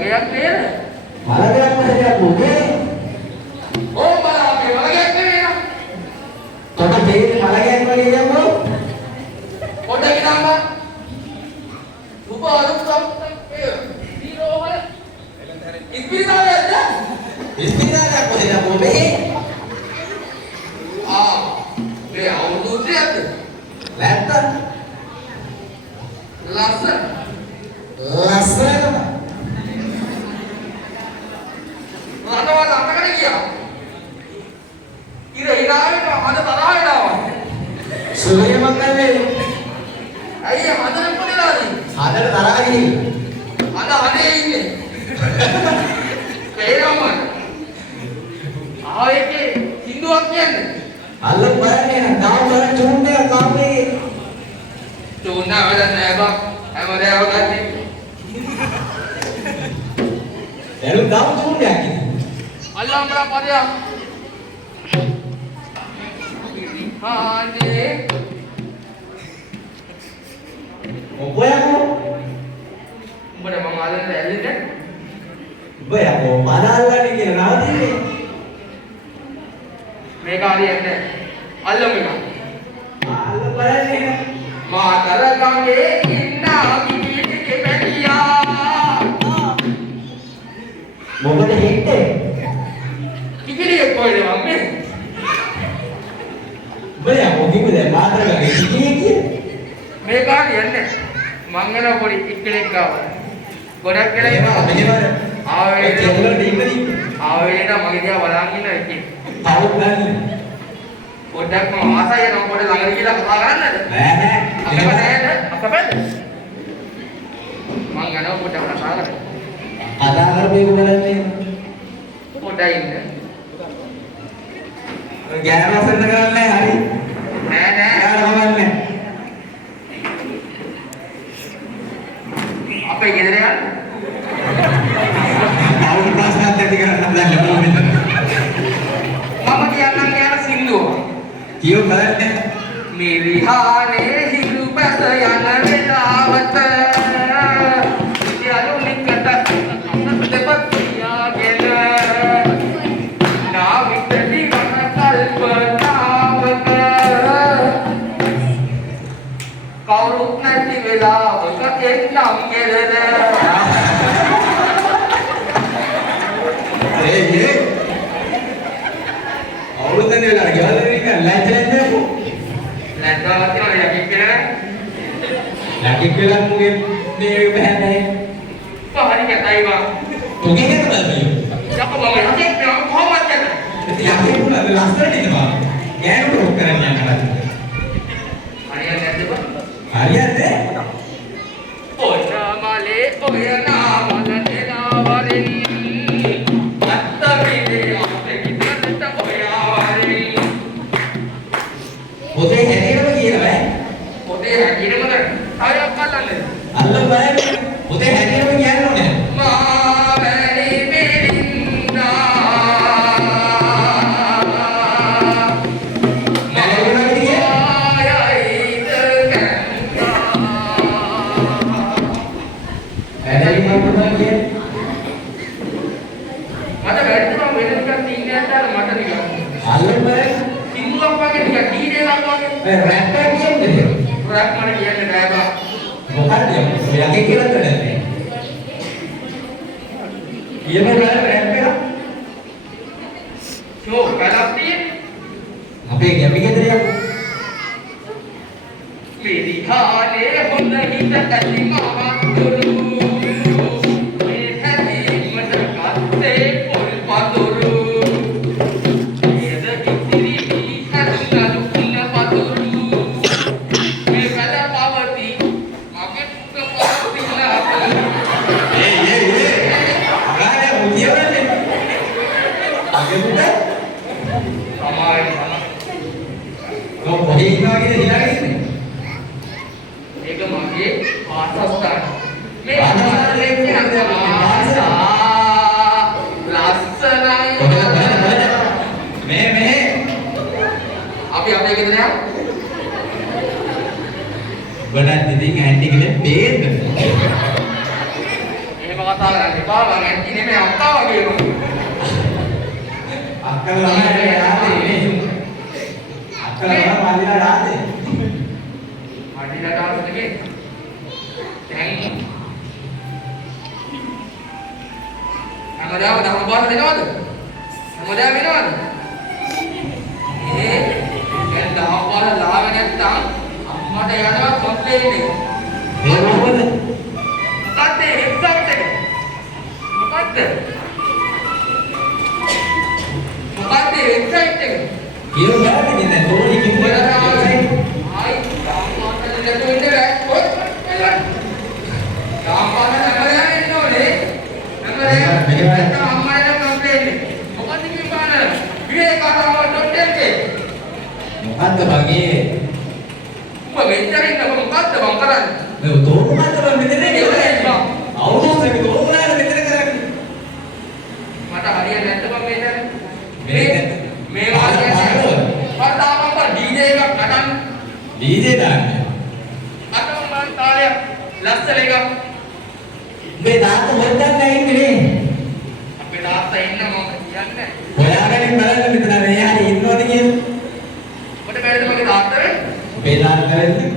මලගයක් නේද? මලගයක් නැහැ පුතේ. ඕ බලන්න මලගයක් නෙවෙයි. තොට තේරෙන්නේ මලගයක් වගේ යම්මෝ. පොඩ්ඩක් ඉඳන්ම. සුබ අලුත්කම් දීරෝවල. ඉස්පිරිතාලයක්ද? ඉස්පිරිතාලයක් කොහෙද පුතේ? මේ අවුරුදු 30ක්ද? නැත්තම් ලස්සන. රටවල් අතකට ගියා. ඉර ඉරාවෙන මද තරහ වෙනවා. සුලේ මංගල්ලේ. අයියා මදට පොඩිලාදී. හදට තරහ ගිහින්. අද හදේ ඉන්නේ. පේරම. ආයෙකේ සින්දුවක් කියන්නේ. අල්ලන් බලන්නේ නම් තාම බලන්න චූන් එක කාමරේ. චූන් එක වැඩක් නෑ බා. හැමදාම ගන්නේ. එළු තාම චූන් එකක් ඉන්නේ. අල්ලන් බලන්න පදයක්. හානේ. ඔබයෝ. උඹට මම ආලෙන් ඇල්ලෙන්නේ. ඔබයෝ මනල්ලන්නේ කියලා නවතින්නේ. මේක හරියන්නේ අල්ලමු එක. අල්ල බලන්නේ. මාතර ගඟේ ඉන්න අකිටිගේ පැටියා. මොකද හිටේ? කිකිලිය කොහෙද මම්මේ? ඔබයෝ මොකද මාතර ගඟේ කිකිලිය කියේ? මේක හරියන්නේ මං එන පොඩි ඉක්කෙනෙක් ගාව. ගොඩක් වෙලා ඒවා මෙහෙම ආවේ කෙල්ලට ඉන්නේ. ආවේ නම් මගේ දිහා බලන් ඉන්න එකේ. කවුද ගන්නේ? පොඩ්ඩක් මම ආසයි යනවා පොඩ්ඩ ළඟට ගිහලා කතා කරන්නද? නෑ නෑ. අකපැද? මං යනවා පොඩ්ඩක් කතා කරන්න. කතා කරපේක බලන්නේ. පොඩ්ඩක් ඉන්න. ගෑනු අසන්න කරන්නේ හරි. නෑ නෑ. යාර හොමන්නේ. අපේ ගෙදර යන්න. කවුරු ප්‍රශ්නයක් ඇති කරන්න හදන්නේ මොකද? මම කියන්නම් කියන සින්දුව. කියෝ බලන්නේ. මිරිහානේ හිරු පැස යන වෙලාවට යනුනිකට දෙපත්තියාගෙන නාවිතලි වන කල්පනාවක කවුරුත් නැති වෙලාවක එන්නම් ගෙදර. ඒ අවුරුද්දෙන් වෙලා ගෙවල් වලින් ලැජ්ජ නැද්ද? නැත්නම් තියෙනවා යකින් කියලා. ලකික් වෙලා මුගේ මේ බෑනේ. පහරි කැතයි වා. ඔගේ නේද බලන්නේ? යකෝ මම යකින් නෝ කොහොමද කියන්නේ? යකික් උනද ලස්සනට ඉන්නවා. ගෑනුට රොක් කරන්න යනවා. හරියන්නේ නැද්ද බං? හරියන්නේ? ඔයාමලේ ඔයනාමල දෙනාවරින් අත්තමිලේ අපේ කිතරට ඔයාවරින් පොතේ හැදීරම කියනවා ඈ. පොතේ හැකිනමද ආයක් කල්ලන්නේ අල්ල බලන්න. පොතේ හැදීරම කියන්නේ මා බැරි මිරින්දා නැලෙන්නේ කියේ. ආයයිද ඇදලි මොකක්ද කියන්නේ? මට වැරදි මම වෙන ටිකක් තින්නේ නැත්නම් මට නිකන් අල්ල බලන්න. සිංහලක් වගේ ටිකක් ඩීජේ එකක් වගේ ඒ රැප් එක කියන්නේ. රැප් මට කියන්නේ බෑ බා. මොකක්ද? යකික් කියලා කරන්නේ. ඊයේ බලන්න රැප් එක. ෂෝ කලප්පිය අපේ ගැපි ගෙදර යමු. මිරිහානේ හොඳ හිත ඇති මවතුරු මේ හැදීමට කත්තේ පොල් පතුරු එද ඉතිරි හැදුනලු උන්න පතුරු මේ කල පවති මගේ පුත පවතිලා ගානේ මුදියවන්නේ. අගේ පුත තමයි කොහේ ඉන්නවා කියන හිතාගෙන ඉන්නේ. ඒක මගේ පාසස්ථාන මේ පාසස්ථාන ලස්සනයි මේ අපි අපේ ගෙදර යමු. බඩත් ඉතින් ඇන්ටි කියලා බේන්න. එහෙම කතා කරන්නේ බා මම ඇත්ති නෙමෙයි අක්කා වගේ මම. අක්කල ළමයි යාදේ නේ. අක්කල ළමයි මාලිලා යාදේ. මාලිලා යාදේ දැන් හැමදාම දහම පාර දෙනවද? හැමදාම වෙනවද? දැන් දහම පාර ලාව නැත්තම් අම්මට යනවා කොම්ප්ලේන්ට් එක. ඒ මොකද? මොකද්ද එක්සයිට් එක? මොකද්ද? මොකද්ද එක්සයිට් එක? කියෝ බෑනේ දැන් තෝරි කිව්වද? ආයි තාම්මාට දෙන්න ඉන්න බෑ. කොයි තාම්මාට හැමදාම එන්න ඕනේ. හැමදාම අම්මට කොම්ප්ලේන්ට් එක. මොකද්ද කියපාන? විවේක කතාව.lk මොකද්ද බගේ? උඹ මෙච්චරින් මොකද්ද මම කරන්නේ? මේ තෝරමද මම මෙතන ඉන්නේ. අවුරුද්දක තෝරලා මෙතන කරන්නේ. මට හරියන්නේ නැද්ද මම මේක මේ වාසිය වර්තාවක ඩීජේ එකක් නටන්න ඩීජේ දාන්නේ. අතම මන් තාලයක් ලස්සන එකක් මේ තාත්තා මොකක්ද ඉන්නේ? අපේ තාත්තා ඉන්න මම කියන්නේ. හොයාගෙන බලන්න මෙතන මේ හරි ඉන්නවද කියලා. ඔබට බැරිද මගේ තාත්තට? අපේ තාත්තා වෙන්නේ.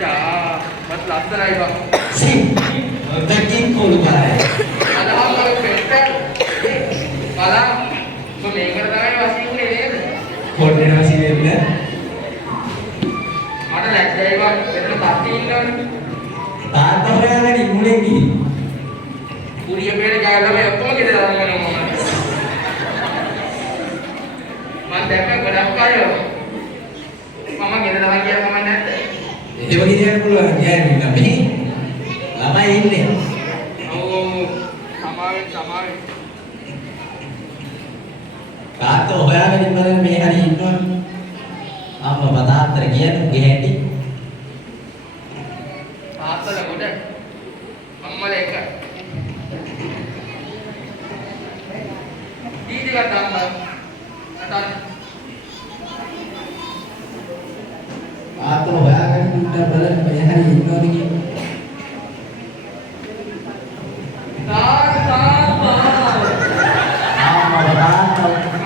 යා මත් ලස්සනයි බං. සි ඔතකින් කොළු කරයි. අදහස් පෙට්ට බලන්න ඔබ මේකට තමයි වශීුනේ නේද? පොඩ්ඩේ වශී වෙන්නේ. මට ලැජ්ජයි බං මෙතන තාත්තා ඉන්නවනේ. තාත්තා හොයාගෙන ඉමුලෙන් ගිහින්. කුරිය පෙරේ ගාලම ඔක්කොම ගෙදර අරගෙන මම. මම දැක්ක ගොඩක් අය මම ගෙදර ළඟ ගියා තමයි නැද්ද? එහෙම කියන්න පුළුවන් කියන්නේ අපි ළමයි ඉන්නේ. ඔව් සමාවෙන් තාත්තා හොයාගෙන බලන්න මේ හරි ඉන්නවනේ. අම්මා තාත්තට කියන්නේ ගෙහැටි. තාත්තලා ගොඩ අම්මලා එක දීදිගත් අම්මා නැතත් තාත්තා හොයාගෙන බලන්න මේ හරි ඉන්නවද කියලා. තාත්තා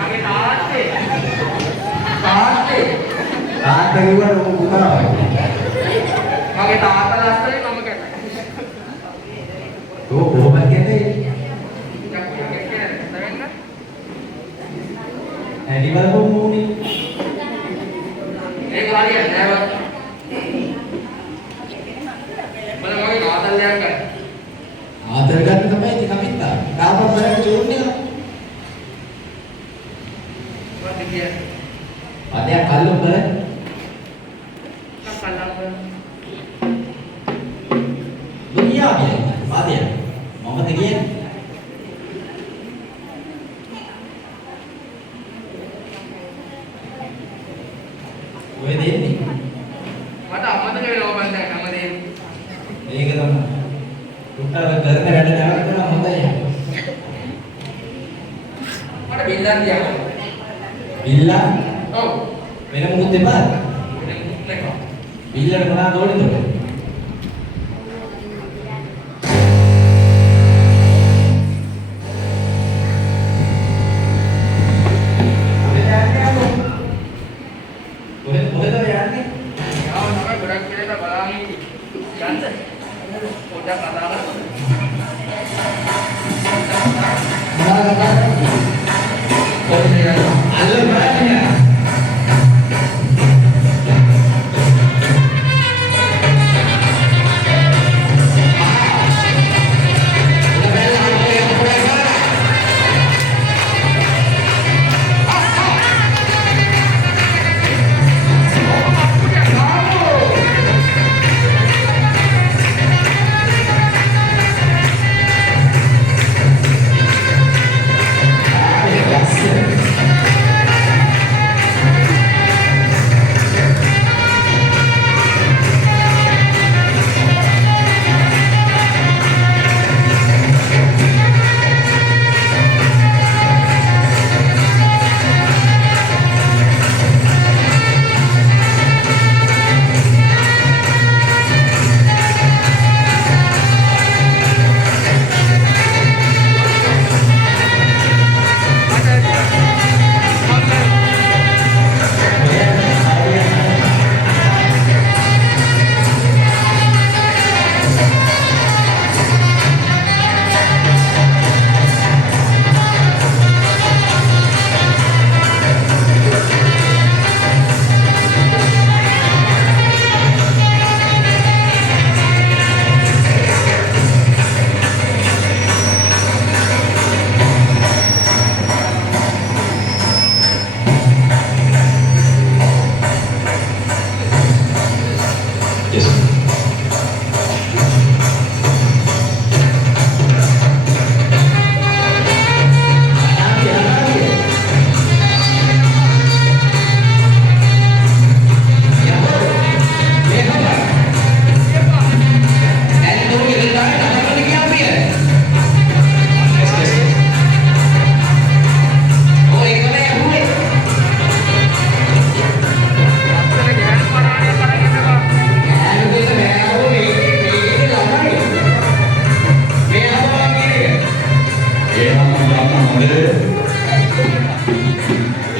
මගේ තාත්තා කිව්වා ඔබ පුතා. මගේ තාත්තා ලස්සනයි මම කැමතියි. ඔව් කොහොමද කියන්නේ? ඇඩි බලපො මූණි. ඒක හරියන්නේ නෑ බං. මම මගේ ආතල්ලයක් ගන්න. ආතල් ගන්න තමයි ඉතින් අපිත් ආ. තාපම් බලන්න චෝන්නේ. මොකද කියන්නේ? අදයක් කල්ලු බලන්න. කල්ලම් දුනියා කියන්නේ. ආදයක්. මොකද කියන්නේ? ඔය දෙන්නේ. මට අමතක වෙනවා බං දැන් හැමදේම. ඒක තමයි. පුට්ටල කරන වැඩ නැවතුණා හොඳයි. මට බිල්ලක් තියන්න. බිල්ලා ඔව්. වෙන මොකුත් එපා. බිල්ලට මොනවද ඕනේ? කොහෙද යන්නේ? යාව තමයි ගොඩක් කියලා බලන්න යන්න. පොඩ්ඩක් කතා කරමු. කොහෙද යන්නේ? අල්ල බලන්න.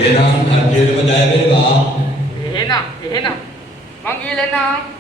එහෙනම් කට්ටියටම ජය වේවා. එහෙනම් මං ගිහලා එන්නම්.